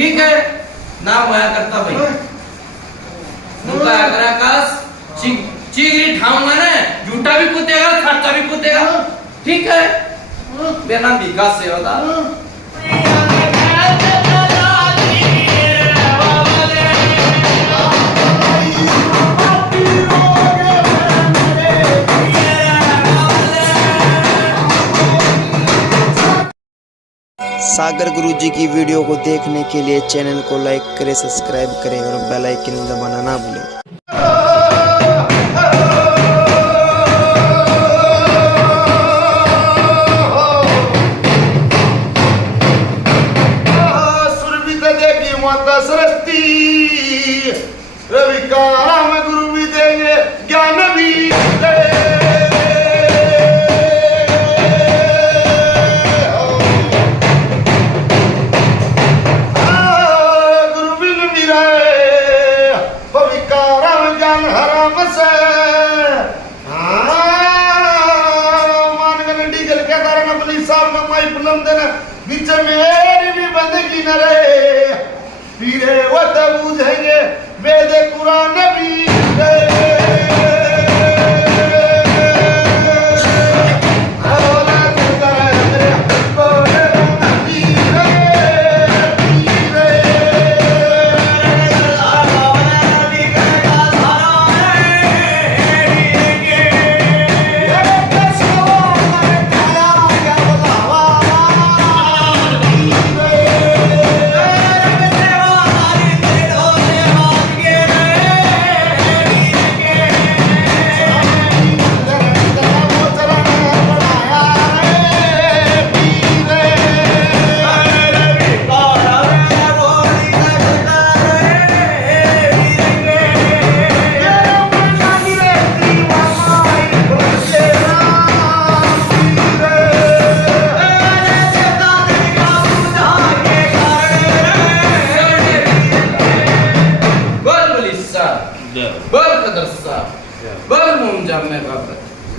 ठीक है नाम होया करता भाई मुका अगर आकाश चीगरी ठाऊंगा ना झूठा भी कूदेगा सच्चा भी कूदेगा ठीक है मेरा नाम विकास से होता सागर गुरुजी की वीडियो को देखने के लिए चैनल को लाइक करें, सब्सक्राइब करें और बेल आइकन दबाना ना भूलें। माता सरस्वती रविकार में गुरु भी देंगे ज्ञान भी गुरु भी मिला विकार में ज्ञान हराम से मान कर डीजल के कारण अपनी साल में माई फिल्म देना बीच मेरी भी बंदगी न रहे पीरे वो तब बुझेंगे वेद कुरान भी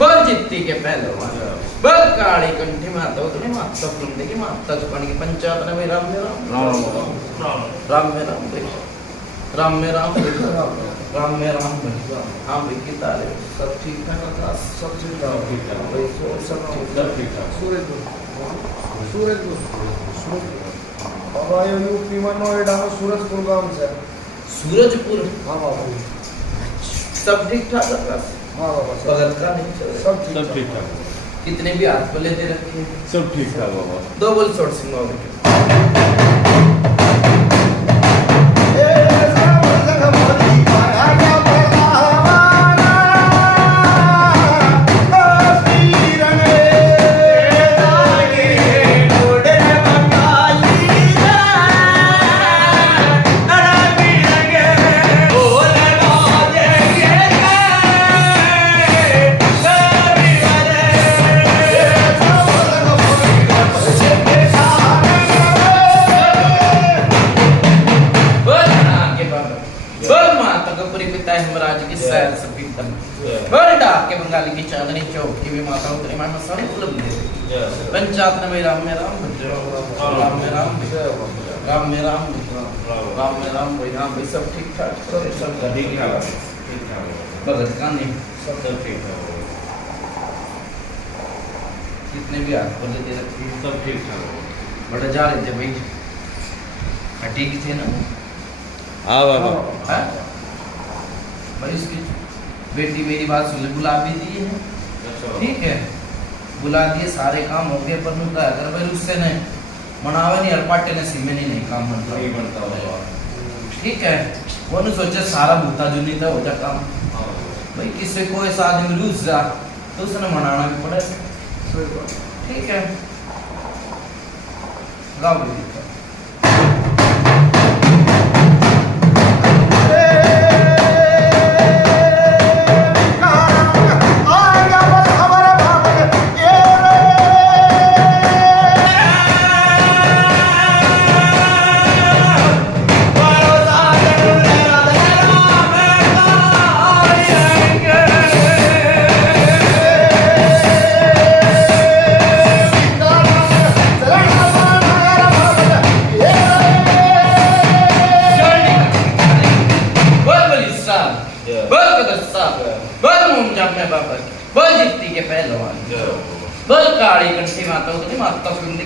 बल जित्ती के पहलवान बल काली कंठी माता उतने माता फुंदे की माता चुकाने की पंचायत में राम में राम राम राम में राम राम में राम राम में राम हम की तारे सब ठीक ठाक सब ठीक ठाक भाई सब ठीक ठाक सूरज बाबा ये यूपी में नोएडा में सूरजपुर गांव से सूरजपुर हां बाबा सब ठीक ठाक है हाँ बाबा बगल का नहीं चल सब ठीक ठाक कितने भी हाथ पले दे रखे सब ठीक ठाक बाबा दो बोल शॉर्ट सिंग बाबा बंगाली की चांदनी चौक की भी माता उतरी मां सारे उपलब्ध पंचायत में राम में राम राम में राम राम में राम राम में राम भाई राम भाई सब ठीक ठाक सब ठीक ठाक भगत का नहीं सब ठीक ठाक कितने भी हाथ बोले दे रखी सब ठीक ठाक बड़ा जा रहे थे भाई हटी की थी ना हाँ बाबा भाई इसकी बेटी मेरी बात सुन ले बुला भी दी है ठीक है बुला दिए सारे काम हो गए पर मुद्दा अगर भाई उससे नहीं मनावे नहीं अलपाटे ने सीमे नहीं काम बनता होगा ठीक है वो ने सोचा सारा भूता जो नहीं था हो जा काम भाई किसी को ऐसा आदमी रूस जा तो उसने मनाना भी पड़े ठीक है गाँव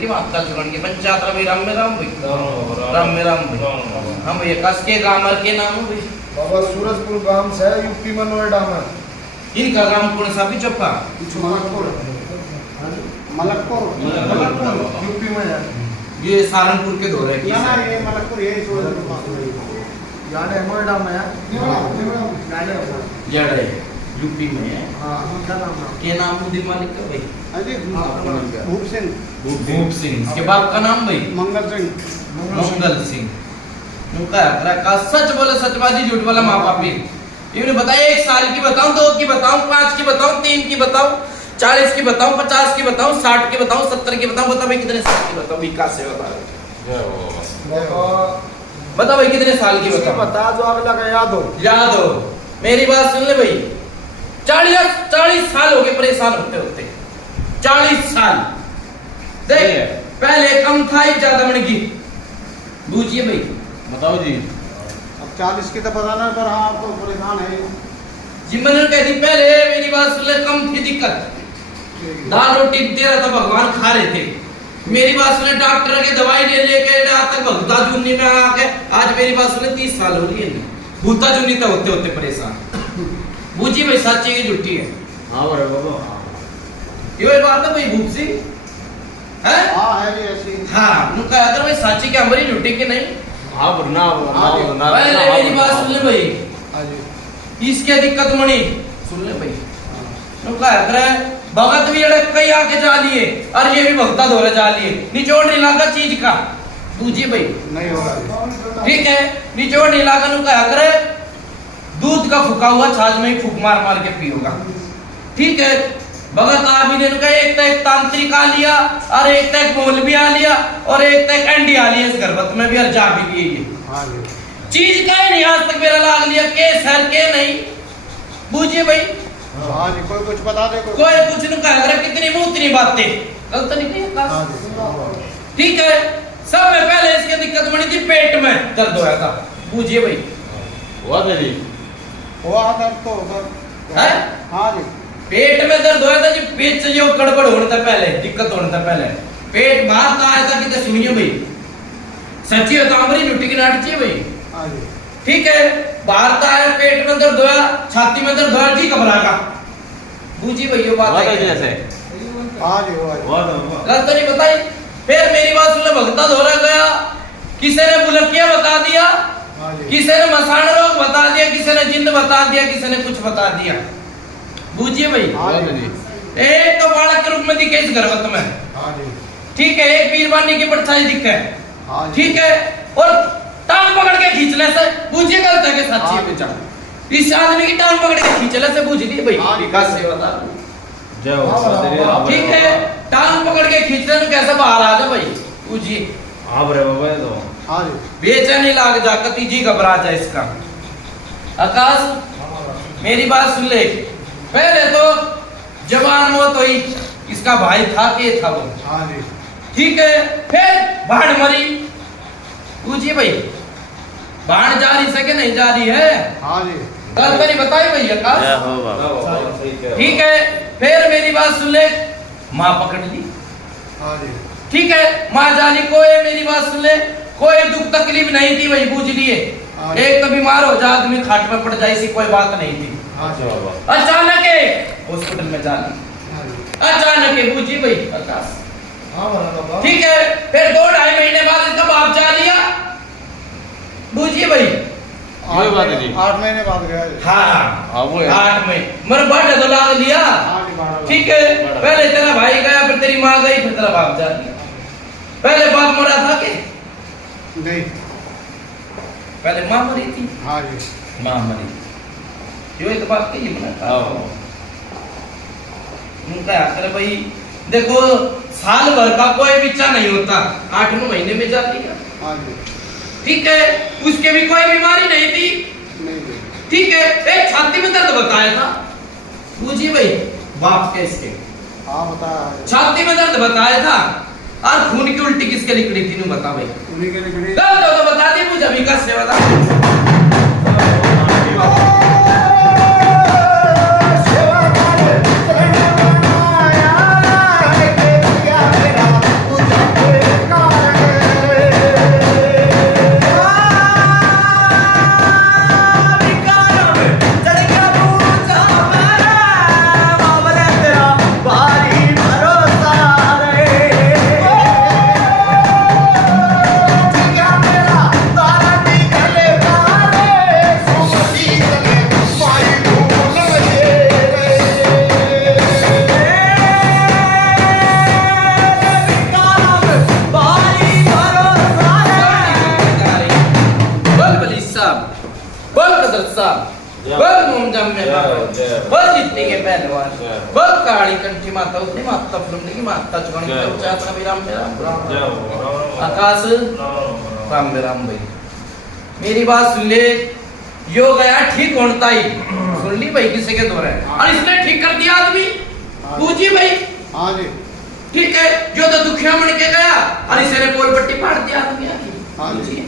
की बात कर चुकन की पंचायत रवि राम में राम भाई राम में राम भाई हम ये कस के गामर के नाम भाई बाबा सूरजपुर गांव से यूपी में नोएडा में इनका गांव कौन सा भी चुप्पा मलकपुर यूपी में है ये सहारनपुर के धोरे की ना ये मलकपुर ये सूरजपुर यार नोएडा में है जड़े यूपी में है हां क्या नाम है के नाम मुदिल मालिक का भाई अजी भूप सिंह इसके बाप का नाम भाई मंगल सिंह मंगल सिंह उनका अकरा का सच बोले सचबाजी झूठ वाला माँ बापी इन्होंने बताया 1 साल की बताऊं 2 की बताऊं 5 की बताऊं 3 की बताऊं 40 की बताऊं 50 की बताऊं 60 की बताऊं 70 की बताऊं बता भाई कितने साल की बताऊं विकास से बता भाई कितने साल की बताऊं बता जो अगला का याद हो मेरी बात सुन ले भाई 40 साल हो गए परेशान होते होते 40 साल देख पहले कम था ज्यादा बढ़ गई बूझिए भाई बताओ जी अब 40 की तो पता नहीं पर हाँ तो परेशान है जी मैंने कह दी पहले मेरी बात सुन ले कम थी दिक्कत दाल रोटी दे रहा था भगवान खा रहे थे मेरी बात सुने डॉक्टर के दवाई ले लेके आज तक भूता जुन्नी में आके आज मेरी बात सुने 30 साल हो रही है भूता जुन्नी तो होते होते परेशान बूझी भाई सच्ची की झूठी है हाँ बड़े बाबा ये बात है भाई भूप सिंह है हाँ है जी ऐसी हाँ उनका अगर भाई सच्ची की हमारी झूठी की नहीं हाँ ना पहले मेरी बात सुन ले भाई हाँ जी इसके दिक्कत मणि सुन ले भाई उनका अगर भगत भी अड़क कई आके जा लिए और ये भी भक्ता धोरे जा लिए निचोड़ नहीं लगा चीज का बूझिए भाई नहीं हो रहा ठीक है निचोड़ नहीं लगा उनका अगर दूध का फुका हुआ छाछ में ही फूक मार मार के पियोगा ठीक है भगत आदमी ने उनका एक तक तांत्रिक आ लिया और एक तक मौलवी आ लिया और एक तक एंडी आ लिया इस गर्भत में भी और जा भी गई हाँ जी चीज का ही नहीं आज तक मेरा लाग लिया के सर के नहीं बूझिए भाई हाँ जी कोई कुछ बता दे कोई कुछ नहीं कह रहा कितनी मुंह उतनी बातें गलत नहीं कही हाँ जी ठीक है सब में पहले इसकी दिक्कत बनी थी पेट में दर्द होया था बूझिए भाई हुआ था जी हुआ दर्द तो है हाँ जी पेट में दर्द होया था जी पेट से जो गड़बड़ होने था पहले दिक्कत होने था पहले पेट बाहर का आया था कि सुनिए भाई सच्ची है तांबरी लुटी की नाट चाहिए भाई हाँ जी ठीक है बाहर का आया पेट में दर्द होया छाती में दर्द होया जी घबरा का बूझी भाई ये बात हुआ था है जैसे हाँ जी हुआ जी हुआ था गलत नहीं बताई फिर मेरी बात सुन भगता धोरा गया किसी ने बुलकिया बता दिया हाँ जी किसी ने मसान रोग बता दिया किसी ने जिन्न बता दिया किसी ने कुछ बता दिया बूझिए भाई हाँ हुआ था जी जी एक तो बालक के रूप में दिखे इस गर्भत में हाँ जी ठीक है एक पीरवानी की परछाई दिखे हाँ जी ठीक है और टांग पकड़ के खींचने से बूझिए गलत है कि सच्ची है बेचारा इस आदमी की टांग पकड़ के खींचने से बूझ दी भाई हाँ। विकास से बता जय हो तेरी हाँ ठीक है टांग पकड़ के खींचने में कैसे बाहर आ जा भाई बूझिए हाँ बड़े बाबा ये तो हाँ जी बेचैनी लाग जा कतीजी घबरा जाए इसका आकाश मेरी बात सुन ले पहले तो जवान मौत हुई इसका भाई था के था वो हाँ जी ठीक है फिर बाढ़ मरी पूछिए भाई बाढ़ जा रही सके नहीं जा रही है हाँ जी गलत नहीं बताई भाई जय आकाश हो बाबा ठीक है फिर मेरी बात सुन ले माँ पकड़ ली हाँ जी ठीक है माँ जानी कोई मेरी बात सुन ले कोई दुख तकलीफ नहीं थी वही बूझ लिए हाँ। एक तो बीमार हो जा आदमी खाट में पड़ जाए ऐसी कोई बात नहीं थी हाँ जी बाबा अचानक हॉस्पिटल में जानी हाँ जी अचानक बूझी भाई आकाश हाँ बाबा ठीक है फिर 2-2.5 महीने बाद इसका बाप जा लिया बूझिए भाई कोई बात नहीं 8 महीने बाद गया जी हाँ हाँ वो है 8 में मेरे बर्थडे तो लाग लिया हाँ जी बारह ठीक है पहले तेरा भाई गया फिर तेरी माँ गई फिर तेरा बाप जा लिया पहले बाप मरा था के नहीं पहले माँ मरी थी हाँ जी माँ मरी जो एक बात कही मैंने हाँ उनका आकर भाई देखो साल भर का कोई बच्चा नहीं होता 8वें महीने में जाती है हाँ जी ठीक है उसके भी कोई बीमारी नहीं थी नहीं जी ठीक है एक छाती में दर्द बताया था बूझिए भाई बाप के इसके हाँ बताया है छाती में दर्द बताया था और खून की उल्टी किसके निकली थी नु बता भाई उन्हीं के निकली गलत हो तो बता दी मुझे विकास से बता सेवा हजरत साहब बोल मुमजम में बोल जितने के पहलवान बोल काली कंठी माता उतनी माता फुलमने की माता चुकानी के उच्चारण विराम आकाश राम विराम भाई मेरी बात सुन ले यो गया ठीक होता ही सुन ली भाई किसी के दौरे और इसने ठीक कर दिया आदमी पूजी भाई हाँ जी ठीक है जो तो दुखिया मन के गया और इसने पोल पट्टी फाड़ दिया आदमी हाँ जी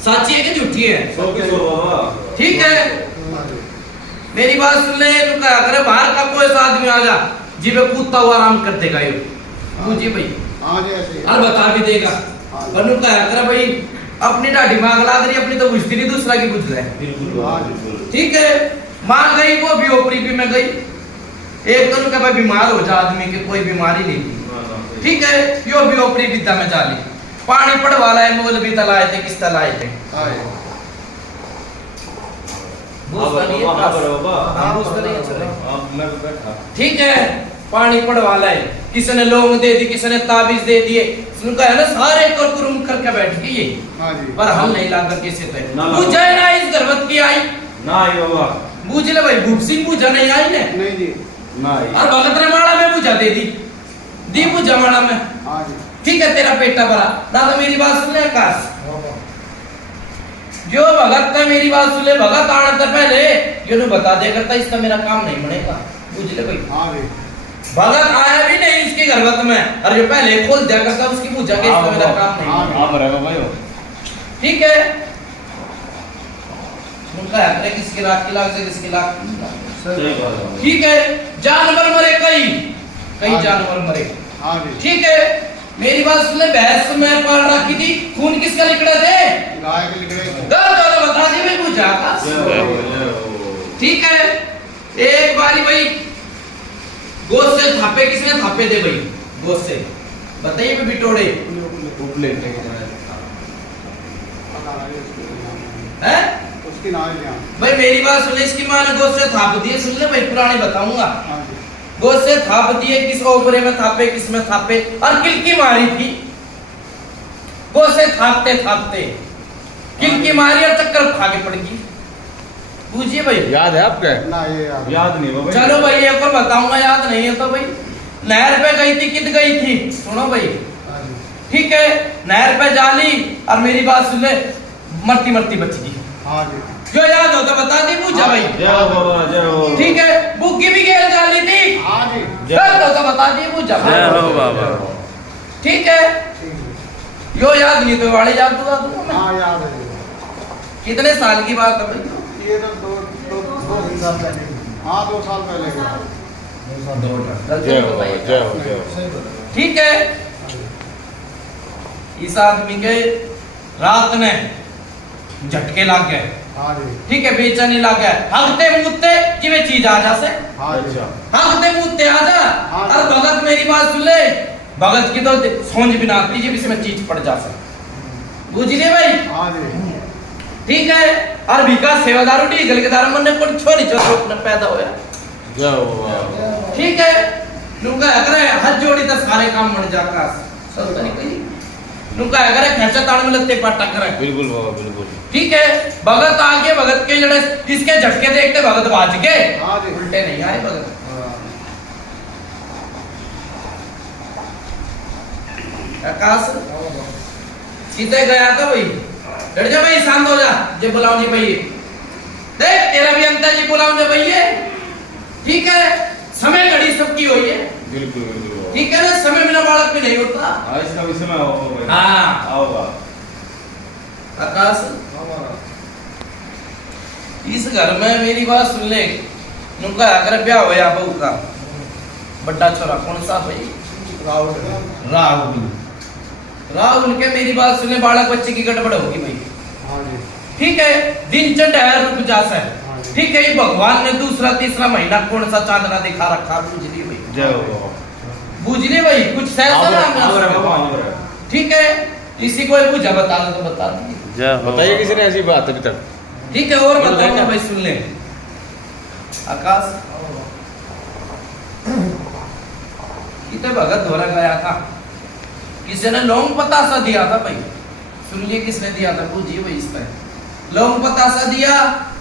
सच्ची है कि झूठी है बाबा ठीक है मेरी बात सुन ले तू क्या करे बाहर का कोई सा आदमी आ जा जी पे कूदता हुआ आराम कर देगा ये पूजी भाई हाँ जी ऐसे और बता भी देगा बनू क्या करे भाई अपनी डाढ़ी मांग ला रही अपनी तो बुझती नहीं दूसरा की बुझ रहा है बिल्कुल हाँ जी बिल्कुल ठीक है मांग गई वो भी ओपरी भी में गई एक तो क्या भाई बीमार हो जा आदमी के कोई बीमारी नहीं थी ठीक है यो भी ओपरी विद्या में जा ली पानी पड़वाला है मोल भी तलाए थे किस तलाए थे हाँ जी ठीक है पानी पड़वाला है किसी ने लौंग दे दी किसी ने ताबीज दे दिए उनका है ना सारे कुरुम करके बैठ गई ये हाँ जी पर हम नहीं लाकर किसी थे ना बुझे ना इस गर्भवत की आई ना आई बाबा बुझ ले भाई भूप सिंह बुझा नहीं आई ने नहीं जी ना आई और भगत ने माड़ा में बुझा दे दी बुझा माड़ा में हाँ जी ठीक है तेरा पेटा भरा ना तो मेरी बात सुन ले आकाश जो भगत का मेरी बात सुन ले भगत आने से पहले ये नु बता दे करता इसका मेरा काम नहीं बनेगा बुझ ले भाई हाँ जी भगत आया भी नहीं इसके घरवत में और जो पहले खोल दिया करता उसकी पूजा के इसका मेरा काम नहीं हाँ। बनेगा। आप रहे बाबा यो ठीक है उनका है किसकी लाख की लाख से किसकी लाख सही बात है ठीक है जानवर मरे कई हाँ। जानवर मरे हाँ जी ठीक है मेरी बात सुन ले भैंस में पाल रखी थी खून किसका निकले थे गाय के लिखड़े दर्द तो बता दी भाई पूछा जय हो ठीक है एक बारी भाई गोश्त से थापे किसने थापे दे भाई गोश्त से बताइए भाई बिटोड़े उपले हैं उसकी नाम है भाई मेरी बात सुन ले इसकी मां ने गोश्त से थाप दिए सुन ले भाई पुराने बताऊंगा हाँ जी गोश्त से थाप दिए किस ओपरे में थापे किस में थापे और किलकी मारी थी गोश्त से थापते थापते किलकी मारी और चक्कर खा के पड़ गई पूछिए भाई याद है आपके ना ये याद नहीं बाबा चलो भाई एक और बताऊंगा याद नहीं है तो भाई नहर पे गई थी कित गई थी सुनो भाई हाँ जी ठीक है नहर पे जाली और मेरी बात सुन ले मरती मरती बच गई हाँ जी जो याद हो तो बता दी पूछा भाई जय हो बाबा जय हो ठीक है बुग्गी भी गेल जाली थी हाँ जी याद हो तो बता दी पूछा जय हो बाबा ठीक है ठीक है यो याद नहीं तो वाले याद दूंगा मैं हाँ याद है कितने साल की बात है भाई ये तो दो साल पहले हाँ 2 साल पहले जय हो बाबा जय हो जय हो ठीक है इस आदमी के रात में झटके लग गए हाँ जी ठीक है बेचैनी लग गया हगते मुद्दे कि वे चीज आ जा से हाँ जी अच्छा हगते मुद्दे आ जा हाँ। और भगत मेरी बात सुन ले भगत की तो सोच भी ना आती जब इसमें चीज पड़ जा सके बुझलिए भाई हाँ जी ठीक है और विकास सेवादार डीगल के दार मन ने कोई छोरी छोरी पैदा होया जय हो बाबा ठीक है नुका अगर हाथ जोड़ी तो सारे काम बन जा का सब तो नहीं कही नुका अगर खर्चा ताड़ में लगते पाटा करे बिल्कुल बाबा बिल्कुल ठीक है भगत आगे भगत के लड़े इसके झटके देखते भगत बाज के हाँ जी उल्टे नहीं आए भगत आकाश सीधे गया था भाई डर जा भाई शांत हो जा जे बुलाओ जी भाई देख तेरा भी अंतर जी बुलाओ जे भैया ठीक है समय घड़ी सबकी हुई है बिल्कुल बिल्कुल बाबा ठीक है ना समय बिना बालक भी नहीं होता हाँ इसका भी समय आओ बाबा हाँ आओ बाबा आकाश इस घर में मेरी बात सुन ले नुका अगर ब्याह होया बहू का बड़ा छोरा कौन सा भाई राहुल राहुल के मेरी बात सुने बालक बच्चे की गड़बड़ होगी भाई हाँ जी ठीक है दिन चढ़ है रुक जास है ठीक है ये भगवान ने दूसरा तीसरा महीना कौन सा चांदना दिखा रखा बुझली भाई जय हो बाबा बुझली भाई कुछ सहसा ना आओ ठीक है इसी को बुझा बता दो तो बता दीजिए जय हो बताइए किसी ने ऐसी बात अभी तक ठीक है और बताऊंगा भाई सुन ले आकाश कितने भगत धोरा गया था किसी ने लौंग पतासा दिया था भाई सुन लिए किसने दिया था पूछिए भाई इस पर लोग बतासा दिया,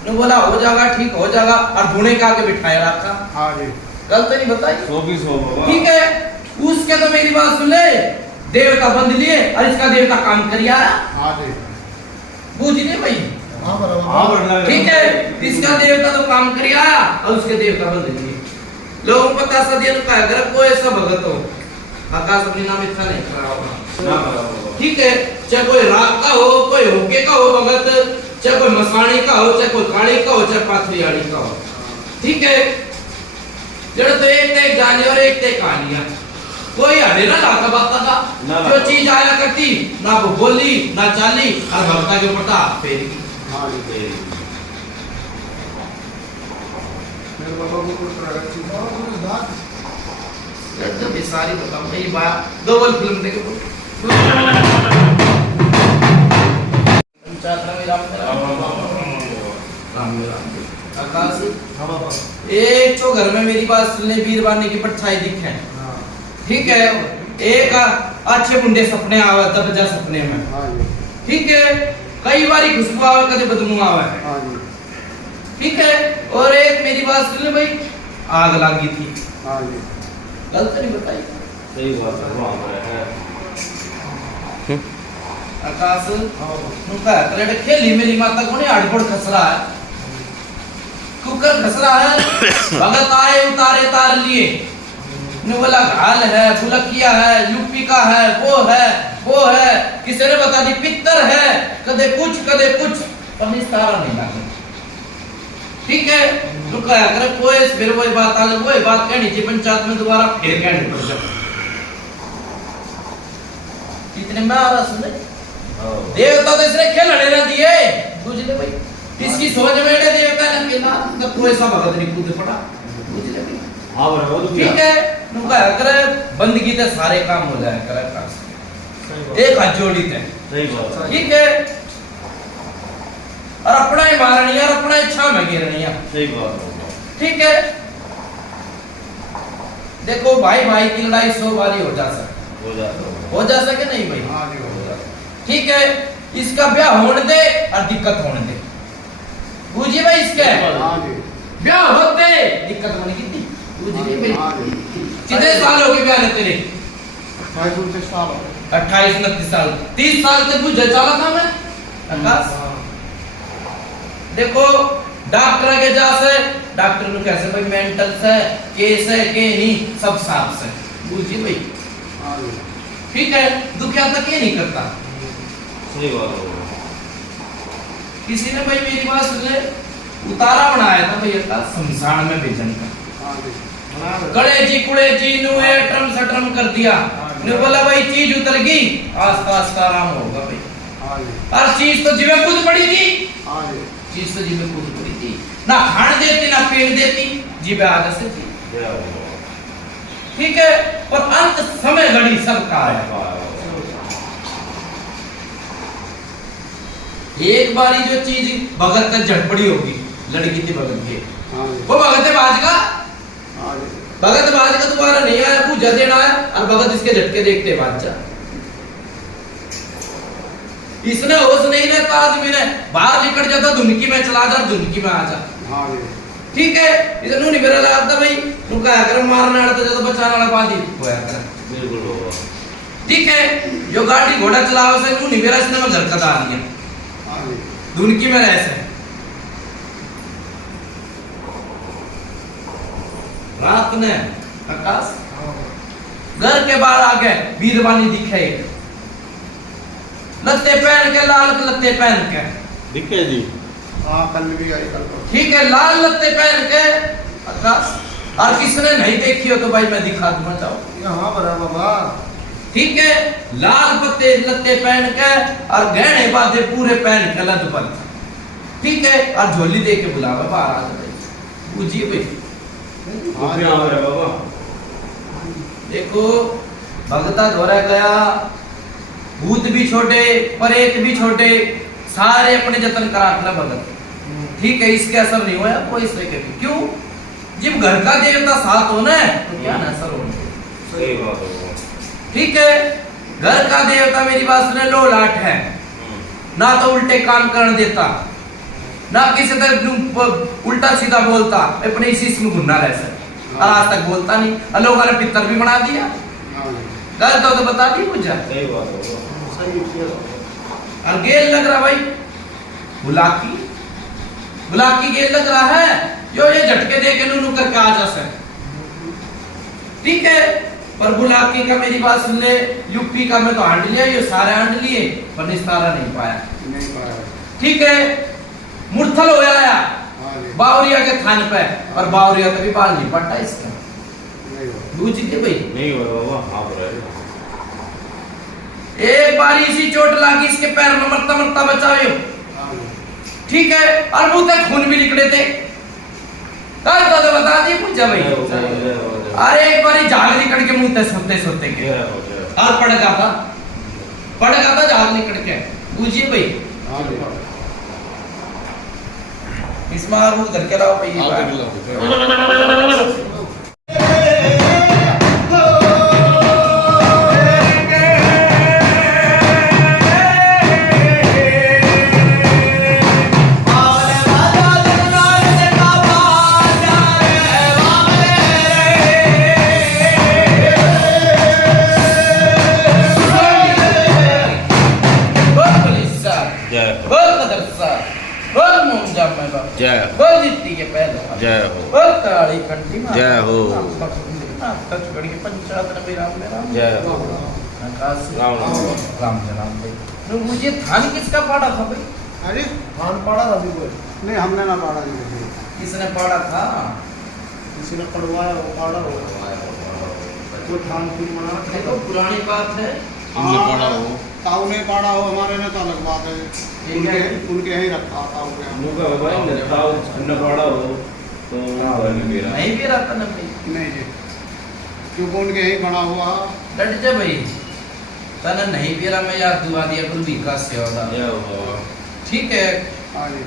ने बोला हो जाएगा, ठीक हो जाएगा, और धुने का के बिठाया रखा। हाँ जी। गलत नहीं बताई? 100 बाबा। ठीक है, उसके तो मेरी बात सुन ले, देवता बंद लिए और इसका देवता काम करिया। हाँ जी। बूझिए भाई। हाँ बराबर। हाँ बराबर। ठीक है, इसका देवता तो काम करिया और उसके देवता बंद लिए। लोगों को बतासा दिया का अगर कोई ऐसा भगत हो, आकाश अपनी नाम इतना नहीं खड़ा होगा। ठीक है, चाहे कोई राग का हो, कोई होके का हो भगत, चाहे कोई मसाणी का हो, चाहे कोई काली का हो, चाहे पाथरियाड़ी का हो। ठीक है, जड़ तो एक ते जाने और एक ते कहानियां, कोई हड़े ना लाका बाता का, जो चीज आया करती ना वो बोली ना चाली, और भक्ता के ऊपर था फेरी। हाँ जी। मेरे बाबा को कुछ रखा चीज और कुछ दांत जब ये सारी बताऊं मेरी बात डबल फिल्म देखे आकाश। हाँ बाबा। एक तो घर में मेरी बात सुनने वीरवानी की परछाई दिखे। हाँ। ठीक है, एक अच्छे बुंडे सपने आवे, दब जा सपने में। हाँ जी। ठीक है, कई बारी खुशबू आवे, कदे बदबू आवे। हाँ जी। ठीक है, और एक मेरी बात सुन ले भाई, आग लगी थी। हाँ जी। गलत नहीं बताई? सही बात है, वहाँ पर है। आकाश हाँ बाबा। नुका क्रेड खेली मेरी माता को ने आड़बड़ खसरा है, कुकर खसरा है। भगत आए उतारे तार लिए, ने बोला घाल है, बुलकिया है, यूपी का है, वो है, किसी ने बता दी पित्तर है, कदे कुछ पर निस्तारा नहीं लगा। ठीक है, नुका अगर कोई फिर वही बात आ जाए, वही बात कहनी चाहिए पंचायत में दोबारा फिर कहनी पड़ जाए। इतने में आ रहा सुने देवता तो इसने खेलने ना दिए, बुझ ले भाई, इसकी सोच में एडे देवता ने केला तो कोई सा भगत नहीं कूद पड़ा, बुझ ले भाई। हाँ बराबर। ठीक है, नुका करे बंदगी ते सारे काम हो जाए करे काश एक हाथ जोड़ी थे। सही बात है। ठीक है, और अपना ही मारनी और अपना इच्छा में गिरनी है। सही बात है। ठीक है, देखो भाई भाई की लड़ाई 100 बारी हो जा सके नहीं भाई? हाँ जी। हो जाता। ठीक है, इसका ब्याह होने दे और दिक्कत होने दे, बूझिए भाई। इसके हाँ जी। ब्याह होते दिक्कत होने की थी, बूझिए भाई। हाँ जी। कितने साल हो गए ब्याह ने तेरे? 28 साल। 28-29 साल, 30 साल तक बुझे चला था मैं आकाश। देखो डॉक्टर के जा से डॉक्टर ने कैसे भाई मेंटल से केस है के नहीं सब साफ से, बूझिए भाई। हाँ जी। ठीक है, दुखिया तक ये नहीं करता। सही बात है। किसी ने भाई मेरी बात सुन ले, उतारा बनाया था भैया का शमशान में भेजन का। हाँ जी। कड़े जी कुड़े जी नुए ट्रम सट्रम कर दिया, ने बोला भाई चीज उतर गई, आस्ता आराम होगा भाई। हाँ जी। हर चीज तो जीवे खुद पड़ी थी, हाँ जी। चीज तो जीवे खुद पड़ी थी, ना खान देती ना पेड़ देती, जीवे आगे से थी। ठीक है, पर अंत समय घड़ी सबका है। एक बारी जो चीज भगत तक झटपड़ी होगी, लड़की थी भगत की, हाँ जी। वो भगत बाज का, हाँ जी। भगत बाज का दोबारा नहीं आया, पूजा देना है और भगत इसके झटके देखते बादशाह। इसने होश नहीं रहता आदमी ने, बाहर निकल जाता धुनकी में चला जा, धुनकी में आ जा। हाँ जी। ठीक है, इसे नु नहीं मेरा लगता भाई, नु क्या कर मारना है तो जब बचाने वाला बादी होया कर। बिल्कुल। ठीक है, जो गाड़ी घोड़ा चलावे से नु नहीं मेरा इसने में झटका डाल दिया, हाँ जी। धुनकी में रह से रात ने आकाश घर के बाहर आ गए, वीरवानी दिखे, लत्ते पहन के, लाल लत्ते पहन के दिखे जी। हाँ कल भी आई कल को। ठीक है, लाल लत्ते पहन के आकाश, और किसने नहीं देखी हो तो भाई मैं दिखा दूंगा, चाहो। हाँ बराबर बाबा। ठीक है, लाल पत्ते लत्ते पहन के और गहने बाधे पूरे पहन के लद पर, ठीक है, और झोली दे के बुलावा बाहर आ जाए, बूझिए भाई। बाबा देखो भगता धोरा गया, भूत भी छोटे परेत भी छोटे, सारे अपने जतन करा अपना भगत। ठीक है, इसके असर नहीं हुआ कोई इससे कभी, क्यों? जब घर का देवता साथ हो ना तो क्या ना असर होना। सही बात है। ठीक है, घर का देवता मेरी बात सुने लो लाट है, ना तो उल्टे काम करने देता, ना किसी तरह उल्टा सीधा बोलता, अपने इसी में घुन्ना रह सर और आज तक बोलता नहीं। लोगों ने पितर भी बना दिया, गलत हो तो बता दी मुझे। सही बात है, और गेल लग रहा भाई बुलाकी, बुलाकी गेल लग रहा है यो, ये झटके दे के नू करके आ जा सर, ठीक है। पर बुलाकी का मेरी बात सुन ले, यूपी का मैं तो हांड लिया, ये सारे हांड लिए पर निस्तारा नहीं पाया, ठीक है। मुरथल हो आया बावरिया के थान पे, और बावरिया तभी बाल नहीं पड़ता इसका, बूझ के भाई नहीं हुआ बाबा, आप रहे एक बार इसी चोट लगी इसके पैर में, मरता मरता बचाओ, ठीक है। और मुंह तक खून भी निकले थे, कल तो बता दिए मुझे भाई। अरे एक बार झाग निकल के मुंह तक सोते सोते के और पड़ गया था झाग निकल के, बूझिए भाई। इस मार वो घर के लाओ भाई, जय बोल जीती के पहले जय हो, बोल काली कंठी मां जय हो, तच कड़ी के पंचायत में राम में राम जय हो, आकाश राम राम राम भाई। तो मुझे थान किसका पाड़ा था भाई? अरे धान पाड़ा था अभी कोई, नहीं हमने ना पाड़ा जी, किसने पाड़ा था? किसी ने पड़वाया वो पाड़ा हो, वो धान की मना देखो पुरानी बात है, तुमने पढ़ा हो, ताऊ ने पाड़ा हो, हमारे ने तो अलग बात है, उनके यहीं रखा ताऊ के। मुका भाई ने ताऊ ने पढ़ा हो तो मेरा नहीं भी रहता ना भाई, नहीं जी, क्योंकि उनके यहीं बना हुआ। डट जा भाई, तना नहीं भी रहा, मैं याद दुआ दिया कुल विकास से होगा, जय हो, ठीक है। हाँ जी,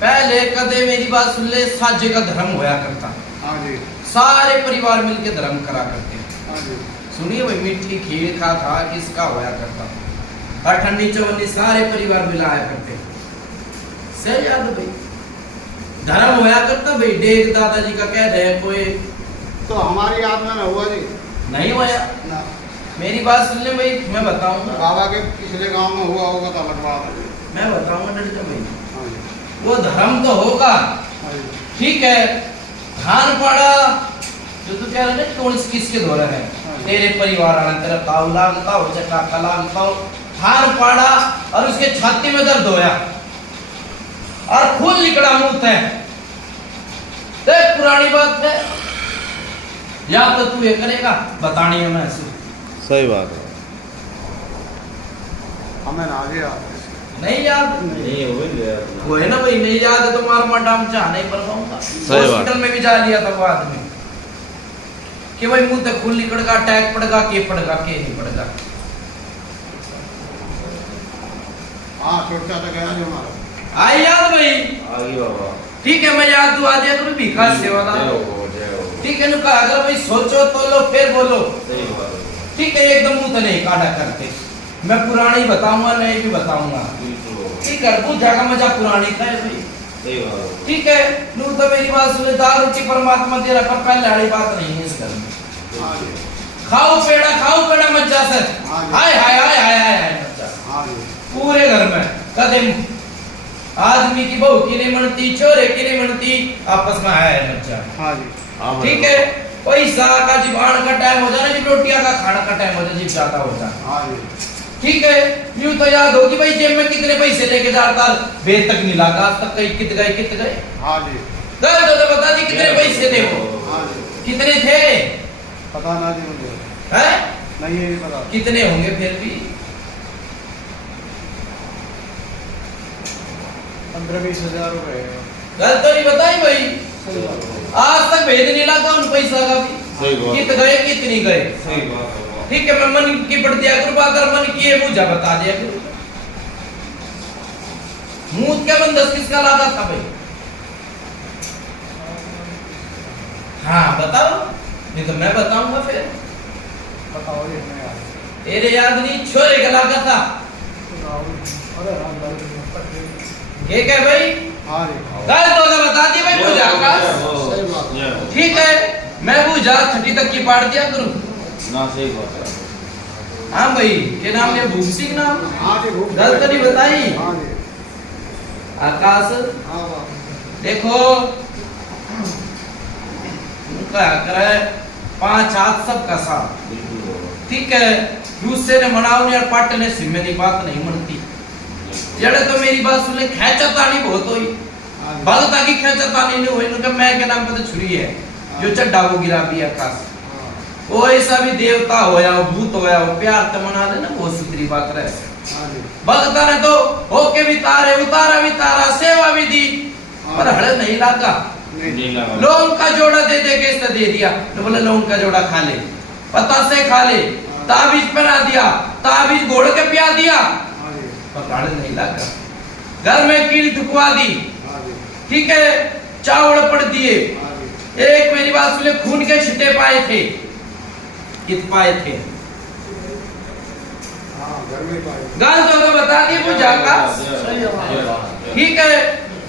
पहले कदे मेरी बात सुन ले, साजे का धर्म होया करता, हाँ जी, सारे परिवार मिलके धर्म करा करते, हाँ जी, सुनिए भाई, मीठी खीर खा खा किसका होया करता, और ठंडी चवन्नी सारे परिवार मिलाया करते, सही याद है भाई, धर्म होया करता भाई। डेग दादाजी का कह रहे कोई तो हमारी याद में न हुआ जी, नहीं होया, ना मेरी बात सुन ले भाई, मैं बताऊंगा, बाबा के पिछले गांव में हुआ होगा तो अलग बात है। मैं बताऊंगा डट जा भाई, हाँ जी, वो धर्म तो होगा, हाँ जी, ठीक है। धान पाड़ा जो तू कह रहे कौन किसके द्वारा है, तेरे परिवार वाला तेरा ताऊ लागता हो, चक्का का लागता हो, धान पाड़ा और उसके छाती में दर्द होया और खून निकला मुंह है, देख पुरानी बात है, या तो तू ये करेगा बतानी है मैं सही बात है, हमें ना आगे याद है। नहीं याद नहीं हो गया वो है ना भाई, नहीं याद है तो मार मटाम चाह नहीं पर पाऊंगा। सही बात। हॉस्पिटल में भी जा लिया था वो आदमी कि भाई मुंह तक खून निकलेगा, अटैक पड़ेगा, के नहीं पड़ेगा। हाँ छोटा तो गया जो हमारा। आई याद भाई, आगे बाबा, ठीक है, मैं याद दुआ दिया करूँ विकास सेवादार, जय हो, जय हो, ठीक है। नुका अगर भाई सोचो तो लो फिर बोलो, सही बात है, ठीक है, एकदम मुंह तो नहीं काटा करते, मैं पुरानी बताऊंगा, नहीं भी बताऊंगा, बिल्कुल ठीक है। पूछा का मजा पुरानी का है भाई, सही बात है, ठीक है। नूर तो मेरी बात सुने, दारू की परमात्मा दे रखा, पहले वाली बात नहीं है इस घर में। हाँ जी, खाओ पेड़ा मज्जा से, हाँ जी। हाय हाय हाय हाय हाय हाय मज्जा हाँ जी, पूरे घर में। कदम आदमी की बहू की नहीं मनती, छोरे की नहीं मनती, आपस में आया है मज्जा, हाँ जी, ठीक है। पैसा का जिबान का टाइम हो जाए, जब रोटियां का खाना का टाइम हो जाए, जिब जाता होता, हाँ जी, ठीक है। यूं तो याद होगी भाई, जेब में कितने पैसे लेके जाता, बेद तक नहीं लगा, आज तक कहीं कित गए हाँ जी, दर्द तो बता दी कितने पैसे थे वो, हाँ जी, कितने थे, पता ना जी मुझे, हैं नहीं ये पता। कितने होंगे फिर भी, 15-20 हजार रुपए। गलत तो नहीं बताई भाई, सही बात है। आज तक भेद नहीं लगा उन पैसा का भी, सही बात, कित गए कितनी गए, सही बात है, ठीक है। मैं मन की बढ़ दिया करूँ, अगर मन किए मुझे बता दिया करूँ, मुंह क्या बंदस किसका लगा था भाई, हाँ बताओ, नहीं तो मैं बताऊंगा फिर, बताओ ये नहीं याद। तेरे याद नहीं, छोरे का लगा था, बताओ। अरे राम लाल ये क्या भाई, हाँ जी गलत होगा बता दिए भाई पूजा आकाश। सही बात है। ठीक है मैं पूजा छठी तक की पाठ दिया करूं। ना सही बात है। हाँ भाई क्या नाम है भूप सिंह नाम हाँ जी खूब गलत नहीं बताई हाँ जी हाँ आकाश। बाबा देखो क्या करे 5 हाथ सबका साथ। ठीक है दूसरे ने मनाओ और पाट ने सिर में बात नहीं मनती। जड़े तो मेरी बात सुन ले खेचतानी बहुत हुई भगता की खेचतानी नहीं हुई उनका मैं के नाम पे तो छुरी है जो चड्डा वो गिरा भी आकाश। वो ऐसा भी देवता होया हो भूत होया हो प्यार तो मना लेना बहुत सुथरी बात रहे। हाँ जी भगता ने तो होके भी तारे उतारा भी तारा सेवा भी दी पर हड़ नहीं लगा। नहीं लौंग का जोड़ा दे दे के इसने दे दिया तो बोले लौंग का जोड़ा खा ले पता से खा ले ताबीज पहना दिया ताबीज घोड़ के पिया दिया हाँ जी पर हड़ नहीं लगा। घर में कील ठुकवा दी। हाँ जी ठीक है चावल पड़ दिए। हाँ जी एक मेरी बात सुने खून के छिटे पाए थे कित पाए थे हाँ घर में पाए गाल तो बता दिए पूजा का। सही है बाबा ठीक है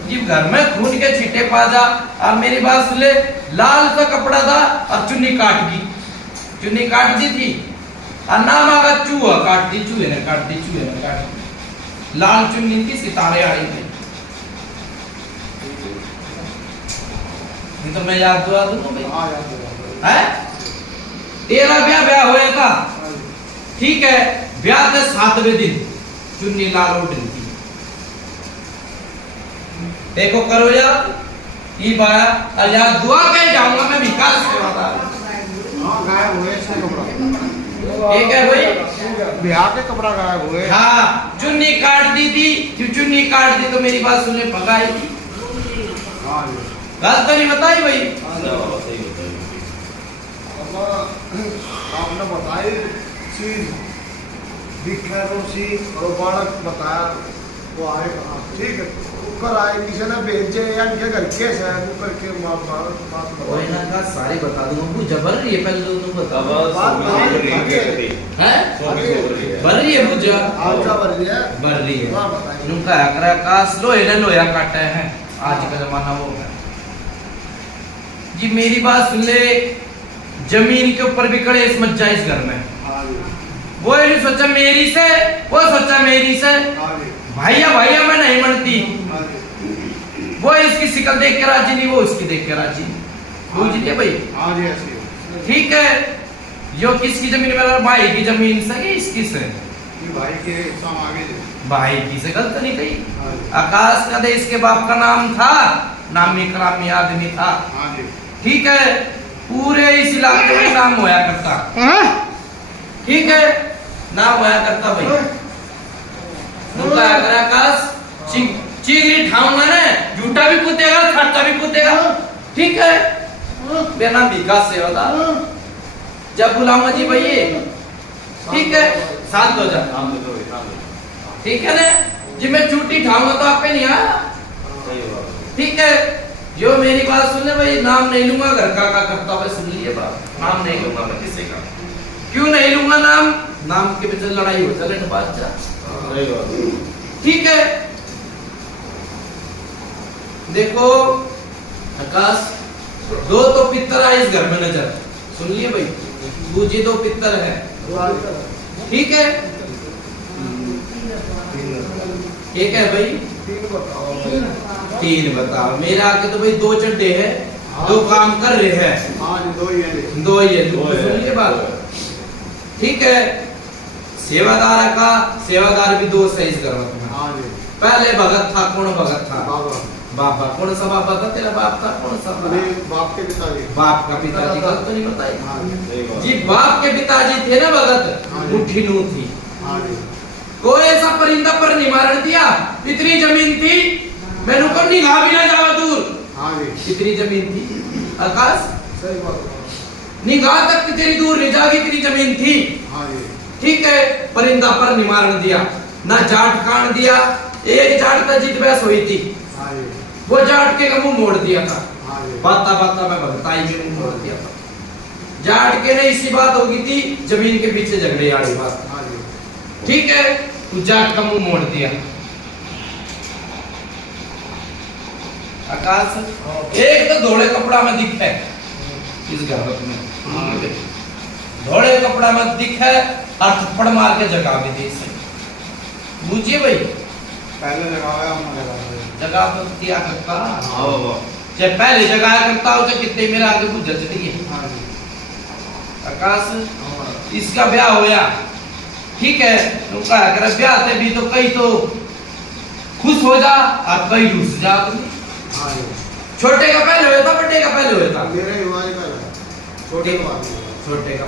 जी घर में खून के छींटे पा जा। अब मेरी बात सुन ले लाल सा कपड़ा था और चुन्नी काट दी थी और नाम आगा चूहा काट दी चूहे ने काट दी लाल चुन्नी थी सितारे आई थी। नहीं तो मैं याद दुआ दूं भाई हाँ याद है है तेरा ब्याह होया था। हाँ जी ठीक है ब्याह के 7वें दिन चुन्नी लाल उठ थी। देखो करो यार ये बाया और यार दुआ कह जाऊंगा मैं विकास से बता। हाँ गायब हुए इसका कपड़ा ठीक है भाई बिहार के कपड़ा गायब हुए हाँ चुन्नी काट दी थी जो चुन्नी काट दी तो मेरी बात सुनने भगाई थी। हाँ जी गलत तो नहीं बताई भाई अब आपने बताई चीज दिखे तो चीज और बालक बताया वो आए कहाँ ठीक है ऊपर आए किसी ने भेजे या ये घर के है वो करके बात ओए ना का सारी बता दूंगा वो जबर रही है पहले तो बता है बर रही है बुझा आजा भर दिया बर रही है हाँ बताइए उनका आकरा कास लोया काटा है आज का जमाना वो है जी। मेरी बात सुन ले जमीन के ऊपर भी कड़े मच जाए इस घर में हाँ जी वो नहीं सोचा मेरी से वो सोचा मेरी से हाँ जी भैया मैं नहीं मनती। हाँ जी वो इसकी शिकल देख के राजी नहीं वो इसकी देख के राजी बूझ लिए भाई। हाँ जी ऐसी ठीक है जो किसकी जमीन में भाई की जमीन से कि इसकी से ये भाई के सम आगे जी भाई की से गलत नहीं कही। हाँ जी आकाश का दे इसके बाप का नाम था नामी करामी आदमी था। हाँ जी ठीक है पूरे इस इलाके में नाम होया करता। ठीक है नाम होया करता भाई उनका अगर आकाश चिंगड़ी ठाऊंगा ना झूठा भी कूदेगा खट्टा भी कूदेगा। ठीक है बिना विकास से होता जब बुलाऊंगा जी भाई ठीक है साथ हो जा ठीक है ना जी मैं चूटी ठाऊंगा तो आप पे नहीं आया। ठीक है जो मेरी बात सुन ले भाई नाम नहीं लूंगा घर का करता हुआ सुन लिए बात नाम नहीं लूंगा मैं किसी का क्यों नहीं लूंगा नाम के पीछे लड़ाई हो चले ना बादशाह। ठीक है देखो आकाश दो तो पित्तर आए इस घर में नजर सुन लिए भाई बूझी 2 पित्तर है। ठीक है एक है भाई 3 बताओ मेरे आके तो भाई 2 चड्डे हैं 2 काम कर रहे हैं। हाँ जी 2 ही है सुन लिए बात। ठीक है सेवादार भी 2 सही इस घर में। हाँ जी पहले भगत था कौन भगत था बाबा बाबा कौन सा बाबा था तेरा बाप था कौन सा अरे बाप के पिताजी बाप का पिताजी गलत तो नहीं बताई हाँ जी जी बाप के पिताजी थे ना भगत हाँ जी। मुट्ठी नू थी हाँ जी कोई ऐसा परिंदा पर निवारण दिया इतनी जमीन थी मैंने को निगाह भी ना जावा दूर हाँ जी इतनी जमीन थी आकाश सही बात निगाह तक तेरी दूर नहीं जागी इतनी जमीन थी। हाँ जी ठीक है परिंदा पर निवारण दिया ना जाट कान दिया एक जाट का जीत बहस हुई थी हाँ जी वो जाट के का मुंह मोड़ दिया था। हाँ जी बाता में भगताई में मुंह मोड़ दिया था जाट के ने इसी बात होगी थी जमीन के पीछे झगड़े वाली बात। हाँ जी ठीक है तू जाट का मुंह मोड़ दिया आकाश एक तो धोले कपड़ा में दिखे इस घर में, धोले कपड़ा में दिखे और थप्पड़ मार के जगा भी दे से बूझिए भाई। पहले लगाया हमारे जगह तो दिया करता चाहे पहले जगाया करता हो चाहे कितने मेरे आगे बुझ चढ़ी है। आकाश इसका ब्याह होया ठीक है, तो कहा कर ब्याह थे भी तो कई तो खुश हो जा और कई रुस जा। छोटे का पहले हुआ था बड़े का पहले हुआ था? मेरे युवाई का छोटे का छोटे का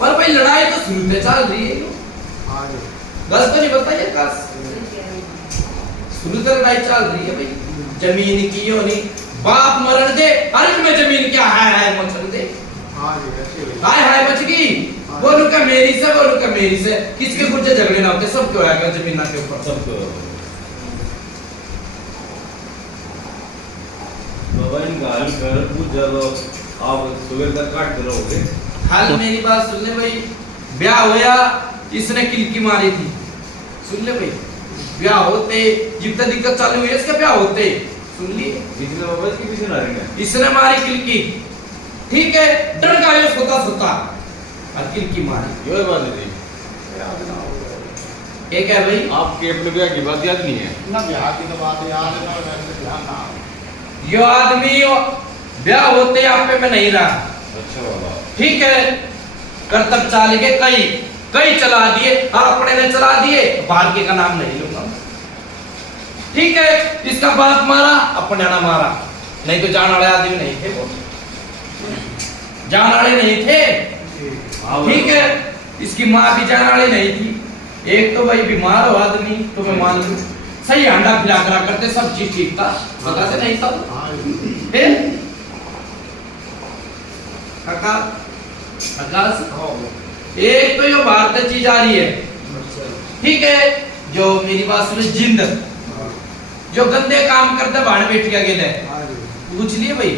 पर भाई लड़ाई तो शुरू में चल रही है। गलत तो नहीं बताइए आकाश, शुरू से लड़ाई चल रही है भाई। जमीन की यो नहीं बाप मरण दे अरे में जमीन क्या है मचल दे हाय हाय मच गई बोलू का मेरी से बोलू का मेरी से किसके कुछ झगड़े ना होते सब क्यों आएगा जमीन ना के ऊपर सब क्यों बाबा इनका हाल कर पूछ लो आप सुबह तक काटते रहोगे। हाल मेरी बात सुन ले भाई, ब्याह होया इसने किलकी मारी थी सुन ले भाई, ब्याह होते जब तक दिक्कत चालू हुई इसका ब्याह होते सुन लिए किसने बाबा इसके पीछे मारेंगे? इसने मारी किलकी ठीक है, डर गया सोता सोता और किलकी मारी। यो बात है एक है भाई आपके अपने ब्याह की बात याद नहीं है ना, ब्याह की तो बात याद है ना, वैसे ध्यान ना यो आदमी ब्याह होते आप पे मैं नहीं रहा। अच्छा बाबा ठीक है, करतब चाल के कई कई चला दिए और अपने ने चला दिए, बाहर के का नाम नहीं लूंगा। ठीक है, इसका बाप मारा अपने ना मारा, नहीं तो जान वाले आदमी नहीं थे वो, जान वाले नहीं थे। ठीक है, इसकी माँ भी जान वाली नहीं थी। एक तो भाई बीमार हो आदमी तो मैं मान लूं सही अंडा खिला करा करते सब चीज ठीक था, बताते नहीं था फिर आकाश एक तो ये भारतीय चीज आ रही है। ठीक है, जो मेरी बात सुने जिंद जो गंदे काम करते बाहर बैठ गए पूछ लिए भाई।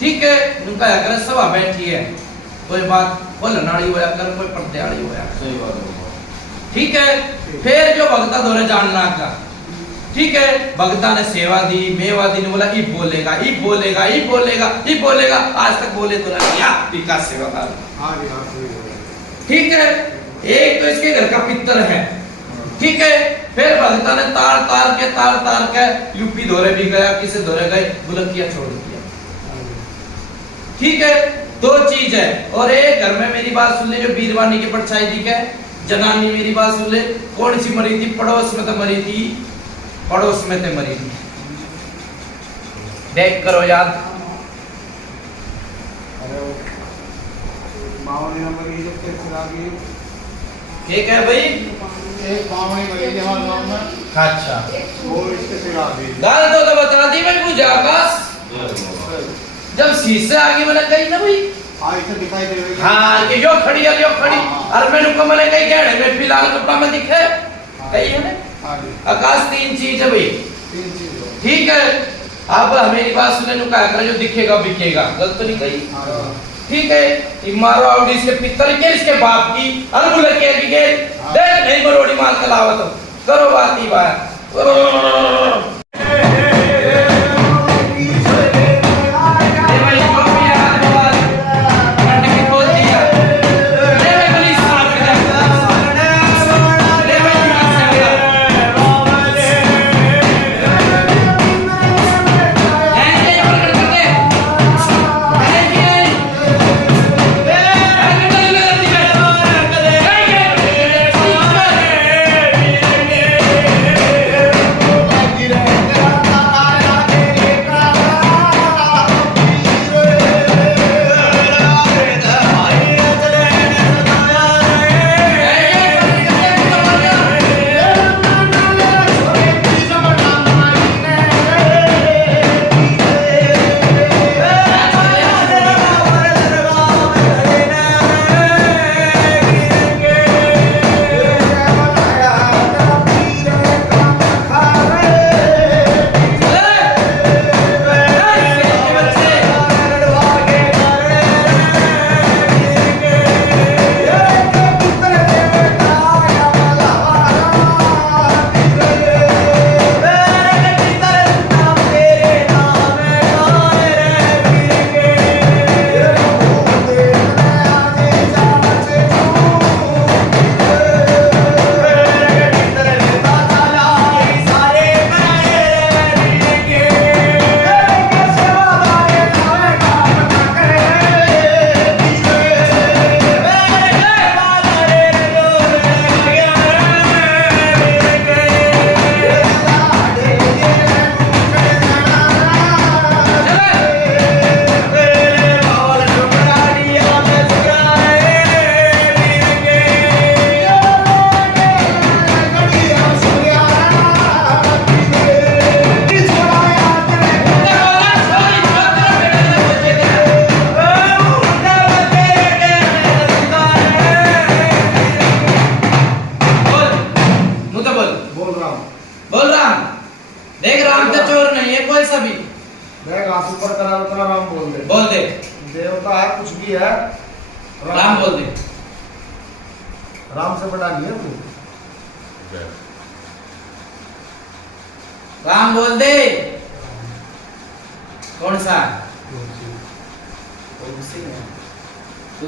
ठीक है, उनका अगर सभा बैठी है कोई बात बोल नाड़ी होया कर कोई पर्दे होया सही बात है। ठीक है, फिर जो भगता दौरे जानना का ठीक है, भगता ने सेवा दी मेवा दी ने बोला ई बोलेगा ई बोलेगा ई बोलेगा ई बोलेगा, आज तक बोले तो ना किया विकास सेवा। ठीक है, एक तो इसके घर का पितर है। ठीक है, फिर भगता ने तार के यूपी दौरे भी गया, किसे दौरे गए बुलकिया छोड़ दिया। ठीक है, दो चीज है। और एक घर में मेरी बात सुन ले जो बीरवानी के परछाई दी के जनानी मेरी बात सुन ले कौन सी मरी थी, पड़ोस में तो मरी थी, पड़ोस में तो मरी थी। देख करो याद ठीक है भाई। एक बावनी मरी थी हमारे गांव में। अच्छा वो इसके सिर आ गई। गाल तो बता दी मैं पूछा आकाश जब शीशे आगे मैंने कही ना भाई इसे दिखाई दे रही है। हाँ कि यो खड़ी है यो खड़ी और मैंने को मैंने कही गहने में फिलहाल कपड़ा में दिखे कही है ना आकाश तीन चीज है भाई। ठीक है, अब मेरी बात सुने नु कहा जो दिखेगा बिकेगा, गलत तो नहीं कही। ठीक है, मारो आउडी इसके पितर के इसके बाप की अनबुल के देख नहीं मरोड़ी माल कलावत करो बात ही बात। बोल रहा हूँ। बोल राम। देख राम तो चोर नहीं है कोई सभी। देख हाथ ऊपर करा उतना राम बोल दे। बोल दे। देवता है कुछ भी है। राम बोल दे। राम से बड़ा नहीं है तू। राम बोल दे। कौन सा? तू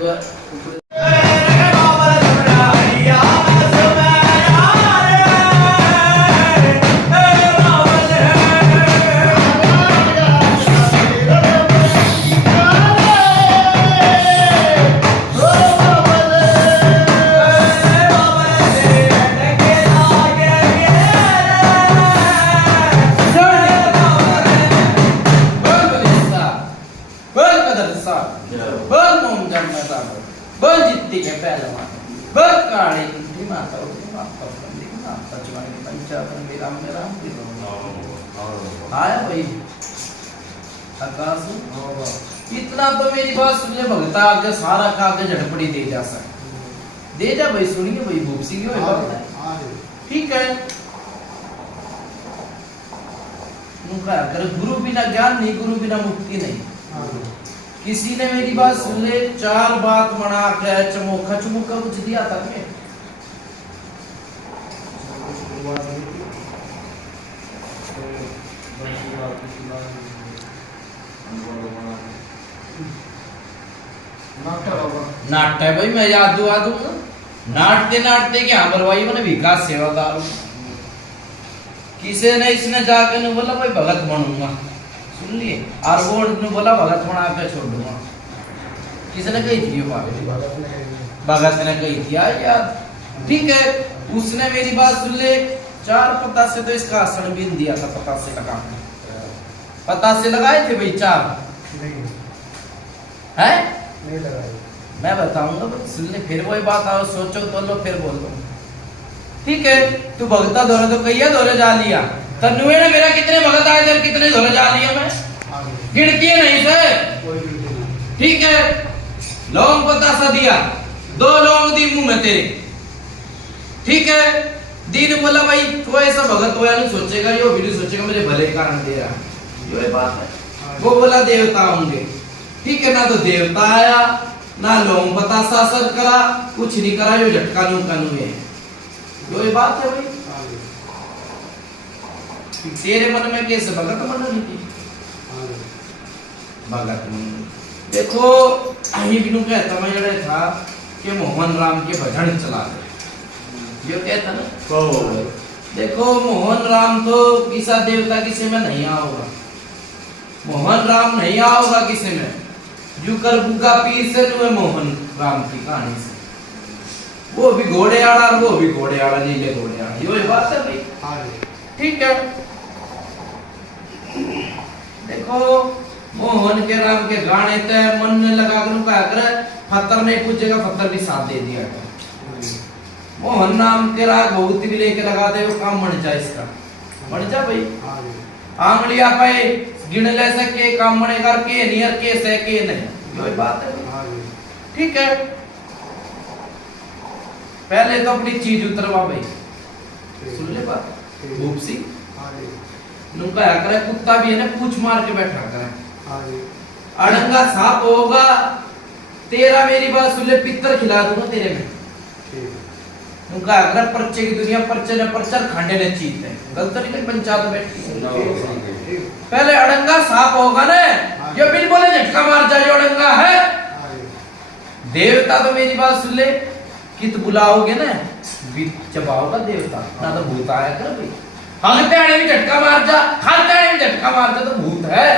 बोल जितनी के पहलवान बोल काली कुंठी माता उठी माता पंडित माता चवानी पंचावन विराम विराम आया भाई आकाश इतना तो मेरी बात सुन ले भगता आगे सारा कागज झटपड़ी दे जा सके दे जा भाई सुनिए भाई भूप सिंह ठीक है उनका अगर गुरु बिना ज्ञान नहीं गुरु बिना मुक्ति नहीं किसी ने मेरी बात सुन ले चार बात मना के चमोखा चमुखा कुछ दिया था मैं नाट्य भाई मैं याद दुआ दूंगा नाटते नाटते क्या बलवाई मैंने विकास सेवादार किसी ने इसने जाके ने बोला भाई भगत बनूंगा सुन लिए और वो ने बोला भगत बना के छोड़ दूंगा किसने कही थी ये बात भगत ने कही थी यार ठीक है उसने मेरी बात सुन ले चार पता से तो इसका आसन भी दिया था पता से लगा पता से लगाए थे भाई चार है नहीं लगाए मैं बताऊंगा भाई सुन ले फिर वही बात आओ सोचो तो लो फिर बोल दो ठीक है तू भगता दौरे तो कहिए दौरे जा लिया तन्नुए ने मेरा कितने भगत आए थे कितने दौरे जा लिया मैं गिनती है नहीं से ठीक है लौंग पता सा दिया 2 लौंग दी मुंह में तेरे ठीक है दीन बोला भाई तो ऐसा भगत होया नहीं सोचेगा यो भी नहीं सोचेगा मेरे भले कारण दे रहा ये बात है वो बोला देवता होंगे ठीक है ना तो देवता आया ना लौंग पता सा असर करा कुछ नहीं करा यो झटका नू कानू है ये बात है भाई तेरे मन में कैसे भगत मन रही थी भगत मन देखो अही बिनु कहता मैं जड़े था कि मोहन राम के भजन चला दे ये कहता ना देखो मोहन राम तो किसा देवता किसी में नहीं आओगा मोहन राम नहीं आओगा किसी में जू कर बुगा पीर से जो है मोहन राम की कहानी से वो भी घोड़े आड़ा और वो भी घोड़े आड़ा नीले घोड़े आड़ा ये बात है भाई ठीक है देखो मोहन के राम के गाने ते मन में लगा कर क्या करे फत्तर नहीं पूछेगा फत्तर भी साथ दे दिया मोहन नाम के राग बहुत भी लेके लगा दे वो काम बन जाए इसका बन जा भाई आंगलियां पे गिन ले सके काम बने करके नियर के से के नहीं ये बात है ठीक है पहले तो अपनी चीज उतरवा भाई सुन ले बात भूप सिंह नुका करे कुत्ता भी है ना पूछ मार के बैठा करे अड़ंगा सांप होगा तेरा मेरी बात सुन ले पित्तर खिला दूंगा तेरे में नुका करे पर्चे की दुनिया पर्चे ने पर्चर खांडे ने चीत है गलत नहीं पंचायत बैठी पहले अड़ंगा सांप होगा ना जो बिन बोले झटका मार जाए अड़ंगा है देवता तो मेरी बात सुन ले कित बुलाओगे ना चबाओगा देवता ना तो भूत आया कर भाई हलते आने में झटका मार जा हलते आने में झटका मार जा तो भूत है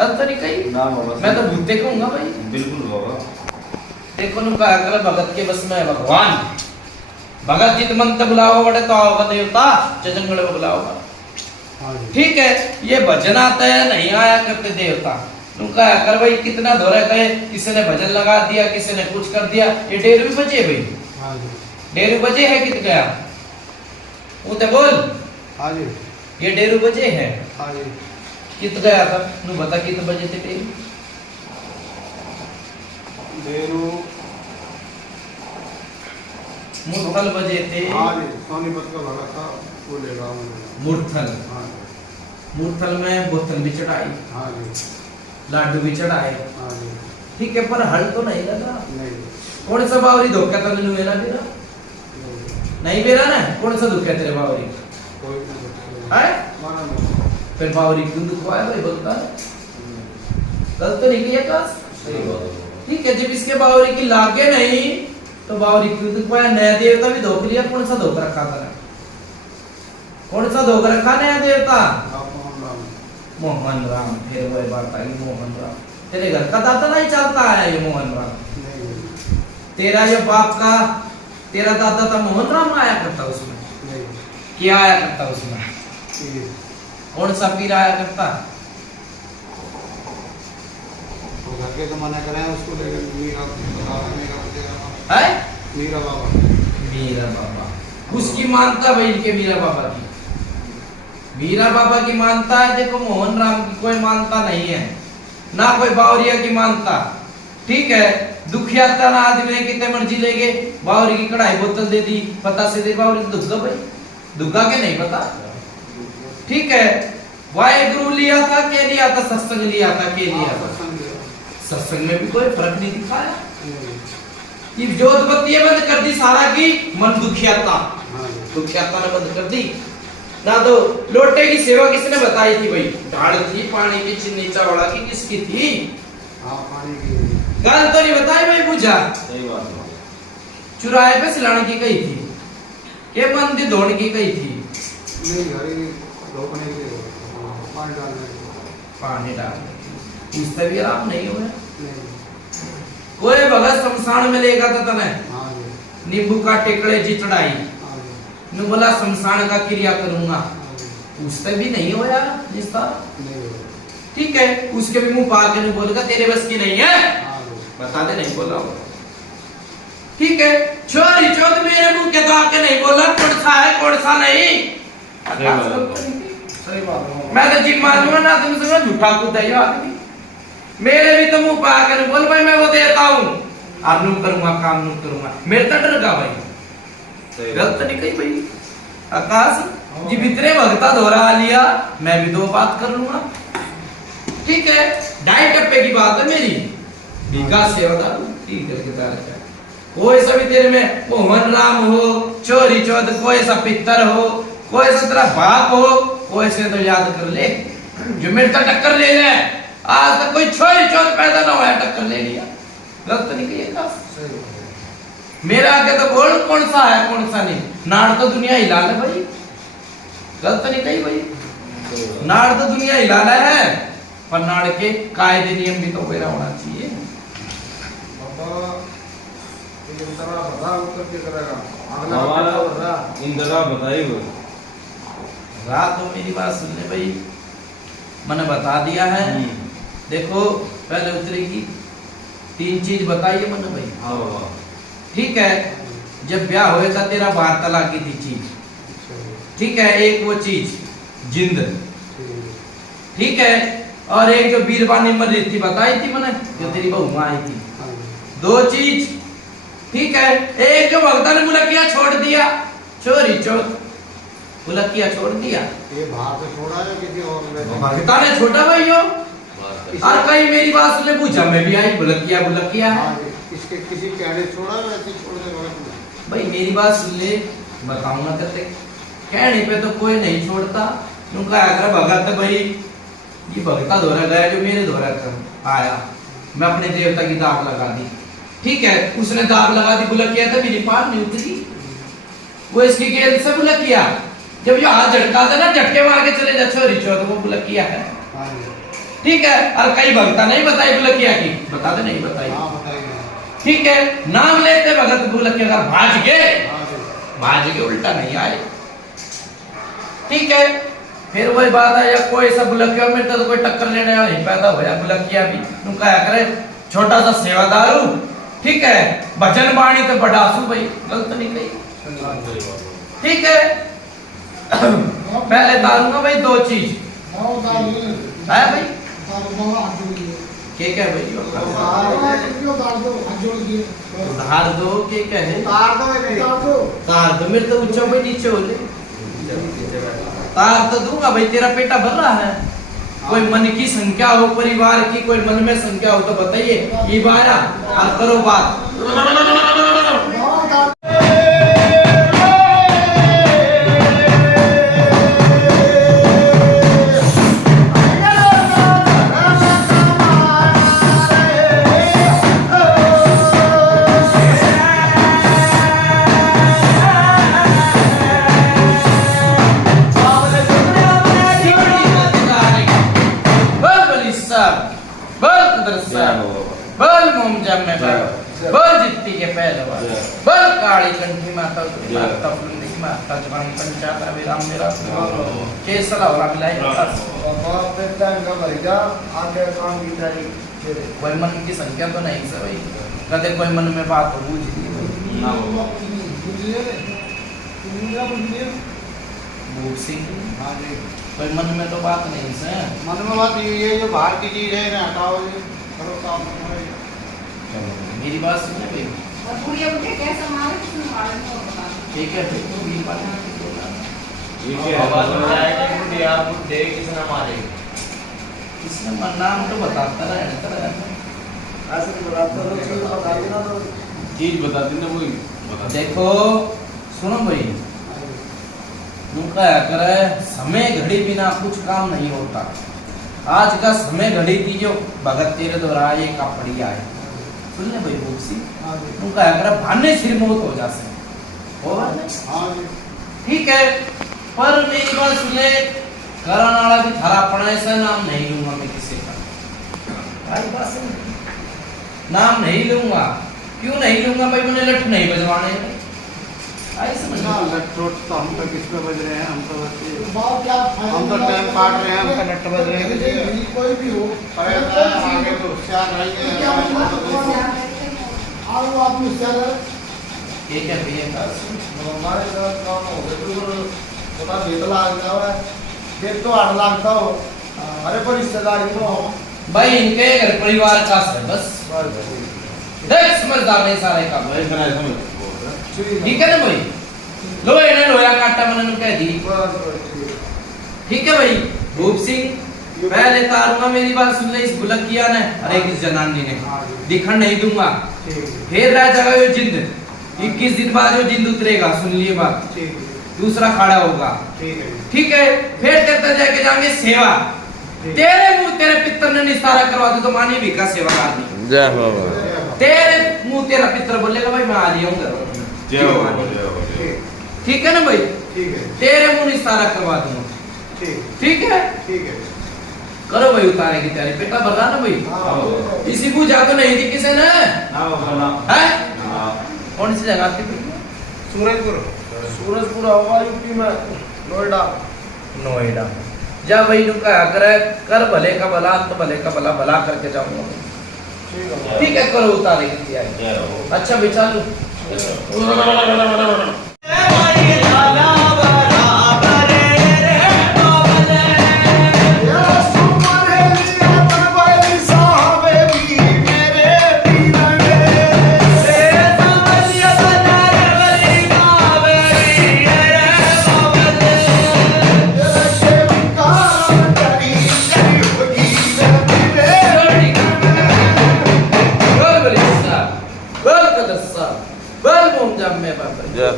नहीं कही ना बाबा मैं तो भूते कहूंगा भाई बिल्कुल बाबा देखो नु कहा कर भगत के बस में भगवान भगत जित मंत्र बुलाओ बड़े तो आओगा देवता जंगल में बुलाओगा ठीक है ये भजन आता है नहीं आया करते देवता नु कहा कर भाई कितना धोरे गए किसी ने भजन लगा दिया किसी ने कुछ कर दिया ये 1:30 बजे भाई 1:30 बजे है कित गया वो तो बोल हाँ जी ये 1:30 बजे है हाँ जी कित गया था नु बता कित बजे थे टेरू मुरथल बजे थे। हाँ जी, सोनीपत का लगा था, वो ले रहा हूँ। मुरथल, हाँ मुरथल में बोतल भी चढ़ाई, हाँ जी, लाडू भी चढ़ाए, हाँ जी, ठीक है, पर हल तो नहीं लगा। नहीं कौन सा बावरी धोखा था मैंने मेरा मेरा नहीं मेरा ना, कौन सा दुख है तेरे बावरी कोई नहीं है? माना नहीं। फिर बावरी क्यों दुखवाया भाई बोलता है? गलत तो नहीं किया काश? सही बात है। ठीक है, जब इसके बावरी की लागे नहीं तो बावरी क्यों दुखवाया? नया देवता भी धोख लिया, कौन सा धोख रखा था? कौन सा धोख रखा नया देवता? आप मोहन राम। मोहन राम। फिर वही बात आई, मोहन राम तेरे घर का दादा नहीं चलता है ये मोहन राम। नहीं तेरा जो बाप का तेरा दादा था मोहन राम आया करता उसमें? नहीं क्या आया करता उसमें? ये कौन सा पीर आया करता? वो घर के तो मना करें उसको, लेकिन मीरा है मीरा बाबा। मीरा बाबा उसकी मानता भाई, इनके मीरा बाबा की, मीरा बाबा की मानता है। देखो मोहन राम की कोई मानता नहीं है, ना कोई बावरिया की मानता। ठीक है, दुखिया ना आदमी ने कितने मर्जी ले गए, बावरी की कढ़ाई बोतल दे दी, पता से दे बावरी तो दुखा भाई, दुखा के नहीं पता। ठीक है, वाहे गुरु लिया था, के लिया था, सत्संग लिया था, के लिया था। सत्संग में भी कोई फर्क नहीं दिखाया। ये जोत बत्ती बंद कर दी सारा की, मन दुखियाता, दुखियाता ने बंद कर दी ना। तो लोटे की सेवा किसने बताई थी भाई? ढाल थी पानी की, चिन्नी चावड़ा की किसकी थी? पानी की गाल तो नहीं बताई भाई, पूछा सही बात है। चुराए पे सिलाने की कही थी, के मंदिर धोने की कही थी? नहीं घड़ी रोकने के पानी डालने के। पानी डालने की, उससे भी आराम नहीं हुआ। नहीं कोई भगत शमशान में लेगा था तने, हाँ जी, नींबू का टेकड़े जी चढ़ाई, हाँ जी, नु बोला शमशान का क्रिया करूंगा, हाँ जी, उससे भी नहीं होया जिसका। नहीं हो। ठीक है, उसके भी मुंह पा के नहीं बोलेगा तेरे बस की नहीं है, हाँ जी, बता दे नहीं बोला होगा। ठीक है, छोरी चौथ मेरे मुंह के तो आके नहीं बोला कौन सा है कौन सा नहीं। सही बात है। मैं तो जिम मारूंगा ना, तुम समझ झूठा कूदा ये आदमी। मेरे भी तो मुंह पा के नहीं बोल भाई मैं वो देता हूँ, अब नू करूंगा काम नू करूंगा, मेरे तो डर गा भाई। सही गलत नहीं कही भाई। आकाश जी भीतरे भगता दोहरा लिया, मैं भी दो बात कर लूंगा। ठीक है, 2.5 टप्पे की बात है मेरी, भीगा सेवदा ठीक करके तार है। कोई सा भी तेरे में मोहन राम हो, चोरी चौथ, कोई सा पितर हो, कोई सा तेरा बाप हो, कोई से तो याद कर ले जो मेरे तो टक्कर ले ले। आज तक कोई चोरी चौथ पैदा ना हुआ टक्कर ले लिया। गलत नहीं कही आकाश, सही बात है। मेरा आगे तो बोल कौन सा है कौन सा नहीं। नाड़ तो दुनिया हिला ले भाई, गलत नहीं कही भाई। नाड़ तो दुनिया हिला है, पर नाड़ के कायदे नियम भी तो मेरा होना चाहिए। बाबा ये इंदिरा बता उत्तर के करेगा, अगला हमारा क्या बता? इंदिरा बताई वो रात में मेरी बात सुन ले भाई, मैंने बता दिया है। देखो पहले उतरेगी 3 चीज बताइए मैंने भाई। हाँ बाबा। ठीक है, जब ब्याह हुआ था तेरा 12 तलाक की थी चीज। ठीक है, एक वो चीज जिंद, ठीक है, और एक जो बीरबानी मर रही थी बताई थी मैंने, जो तेरी बहू आई थी। 2 चीज, ठीक है। एक जो भगता ने बुलकिया छोड़ दिया, चोरी चौथ बुलकिया छोड़ दिया, ये बाहर से छोड़ा है किसी और ने? भगता ने छोटा भाई हो। और कहीं मेरी बात सुन पूछा मैं भी आई बुलकिया बुलकिया है हाँ जी, इसके किसी कहने छोड़ा है, ऐसे छोड़ने वाला नहीं। भाई। मेरी बात सुन ले, बताऊंगा तेरे कहने पे तो कोई नहीं छोड़ता। उनका अगर भगत भाई ये भगता दोहरा गया जो मेरे दोहरा आया, मैं अपने देवता की दाब लगा दी। ठीक है, उसने दाब लगा दी बुलकिया था, मेरी पार नहीं उतरी, वो इसकी गेंद से बुलकिया। जब ये हाथ झटका था ना, झटके मार के चले जा छोरी चौथ, वो बुलकिया है। हाँ जी, ठीक है, और कई भगता नहीं बताई बुलकिया की, बता दे नहीं बताई। हाँ बताइए। ठीक है, नाम लेते भगत बुलकिया का भाज गए, हाँ जी, भाज के उल्टा नहीं आए। ठीक है, फिर वही बात है, या कोई सा बुलकिया में तो कोई टक्कर लेने वाला नहीं पैदा होया। बुलकिया भी तुम क्या करे, छोटा सा सेवादारू, ठीक है, भजन बाणी तो बड़ासू भाई, गलत नहीं कही। ठीक है, पहले दारूंगा भाई 2 चीज है भाई। के क्या भाई उतार धार दो के क्या है दो तार दो मेरे तो ऊंचा भाई नीचे हो ले तार तो दूंगा भाई तेरा पेटा भर रहा है कोई मन की संख्या हो परिवार की कोई मन में संख्या हो तो बताइए ये बारा और करो बात बल मोमजम में बल जित्ती के पहलवान बल काली कंठी माता माता फुल्ली माता जवानी पंचाता विराम मेरा केसरा और मिलाई बाप बेटा का भैया आगे काम की जाए कोई मन की संख्या तो नहीं से भाई कदे कोई मन में बात हो बूझ ली भूख सिंह कोई मन में तो बात नहीं से मन में बात ये जो बाहर की चीज है ना हटाओ ये करो काम मेरी बात सुनने भाई और बुढ़िया मुझे कैसे मारे किसने मारे तो बता ठीक है मेरी बात आवाज में आएगा किसने नाम तो बताता रहे ऐसे तो बताते हो चीज बता देना तो चीज बता देना वही बता देखो सुनो भाई उनका करे समय घड़ी बिना कुछ काम नहीं होता आज का समय घड़ी थी जो भगत तेरे दोहराए का पड़िया है सुन ले भाई बुक्सी उनका करे भाने सिर मौत हो जासे और हां जी ठीक है पर मेरी बात सुन ले कराना वाला भी थारा पढ़ने से नाम नहीं लूंगा मैं किसी का भाई बात सुन नाम नहीं लूंगा क्यों नहीं लूंगा भाई मैंने लठ नहीं बजवाने आई समझना लट्टोट तो हम तो किस पे बज रहे हैं हम तो बात क्या हम तो टाइम काट रहे हैं हम नट बज रहे हैं कोई भी हो आगे तो होशियार रहिए और वो आप होशियार है ये क्या भैया का हमारे साथ काम हो गए तो थोड़ा भेद लगता है भेद तो आड़ लगता हो अरे पर रिश्तेदारी तो हो भाई इनके घर परिवार का है बस देख समझदार नहीं सारे का भाई बनाए समझ ठीक है ना भाई लो इन्हें लोया काटा मैंने कह दी ठीक है भाई रूप सिंह पहले तारूंगा मेरी बात सुन ले इस बुलकिया ने अरे किस जनानी ने दिखण नहीं दूंगा फिर रह जाएगा ये जिंद 21 दिन बाद जो जिंद उतरेगा सुन लिए बात दूसरा खड़ा होगा ठीक है फिर कहते जाके जाएंगे सेवा तेरे मुंह तेरे पितर ने निस्तारा करवा दे तो मानिए भी का सेवा आदमी जय बाबा तेरे मुंह तेरा पितर बोलेगा भाई मैं आ रही हूँ जय बाबा ठीक है ना भाई ठीक है तेरे मुंह निस्तारा करवा दूंगा ठीक है करो भाई उतारे की तैयारी पेटा भर रहा ना भाई इसी को जाकर नहीं थी किसी ने है कौन सी जगह थी सूरजपुर होगा यूपी में नोएडा नोएडा जा भाई नुका कर भले का भला तो भले का भला भला करके जाऊंगा ठीक है करो उतारे की तैयारी अच्छा बिछा लो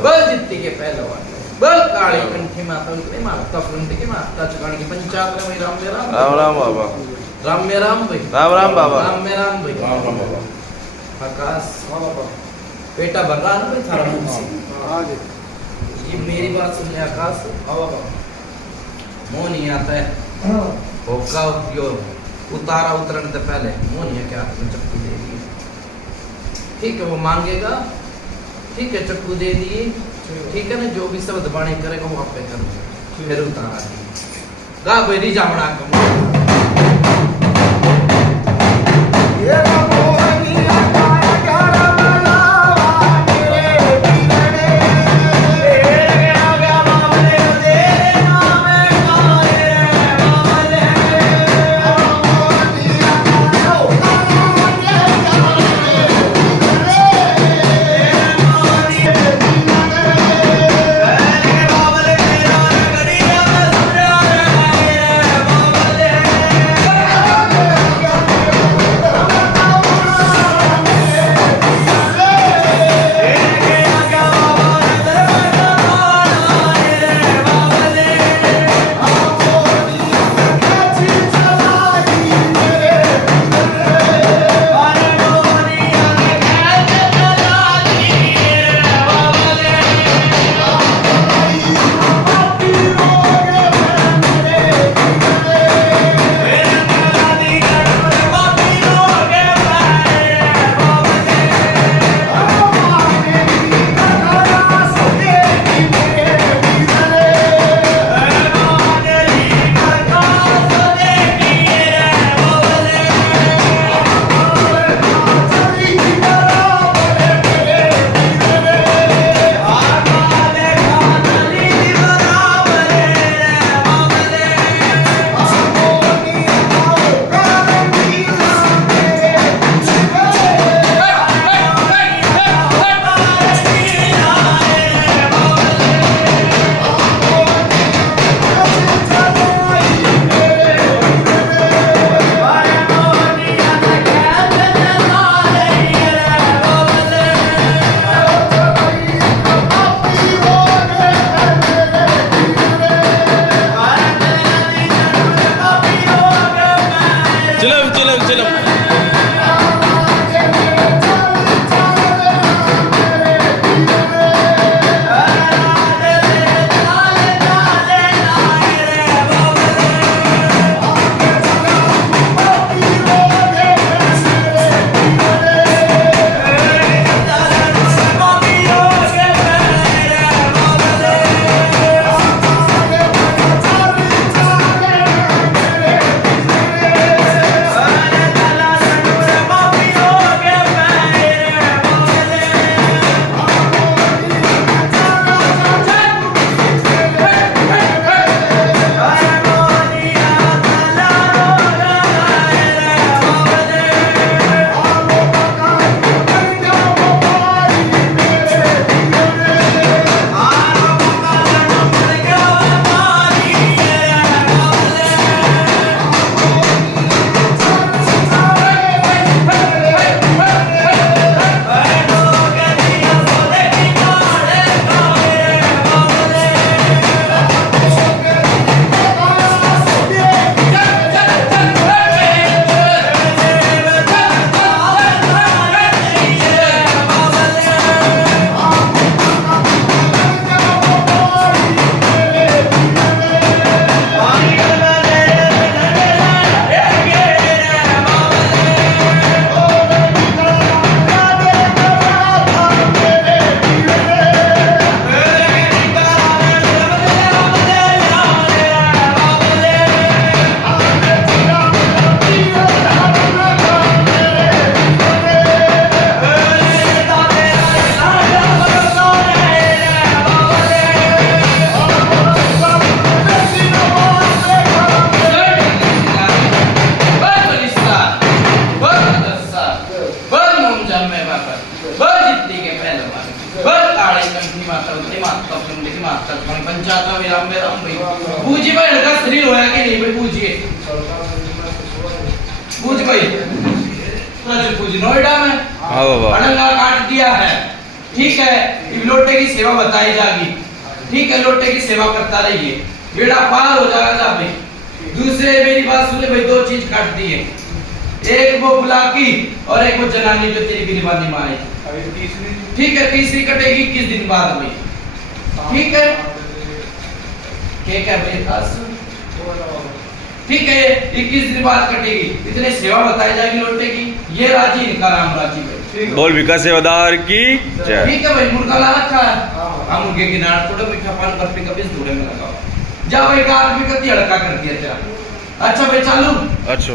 बल जित्ती के पहलवान बल काली कंठी माता उनके माता फुंडी के माता चुकाने की पंचायत में राम में राम राम राम बाबा राम में राम भाई राम राम बाबा राम में राम भाई राम राम बाबा आकाश बेटा बन रहा ना भाई थारा मुंह से हां जी ये मेरी बात सुन ले आकाश मुंह नहीं आता है होगा यो उतारा उतरने से पहले मुंह नहीं है क्या चक्कू देगी ठीक है वो मांगेगा ठीक है चक्कू दे दिए ठीक है ना जो भी शब्द बाणी करेगा वो आप पे कर फिर उतारा गा बेरी जामना कम ये पूजी भाई लड़का शरीर होया कि नहीं भाई पूजिए पूज भाई तो पूज नोएडा में हाँ बाबा अड़ंगा काट दिया है ठीक है इब लोटे की सेवा बताई जाएगी ठीक है लोटे की सेवा करता रहिए बेड़ा पार हो जाएगा भाई दूसरे मेरी बात सुने भाई दो चीज काट दी है एक वो बुलाकी और एक वो जनानी जो तेरी गिरबानी में आई ठीक है तीसरी कटेगी 21 दिन बाद भाई ठीक है क्या भाई खास ठीक है 21 दिन बाद कटेगी इतने सेवा बताई जाएगी लोटे की ये राजी इनका राम राजी भाई बोल विकास सेवादार की जय। ठीक है भाई मुर्गा ला रखा है हम मुर्गे की नाड़ थोड़ा मीठा पान कर पे कभी धूड़े में लगाओ जा भाई का आदमी का तिड़का कर दिया तेरा अच्छा भाई चालू अच्छा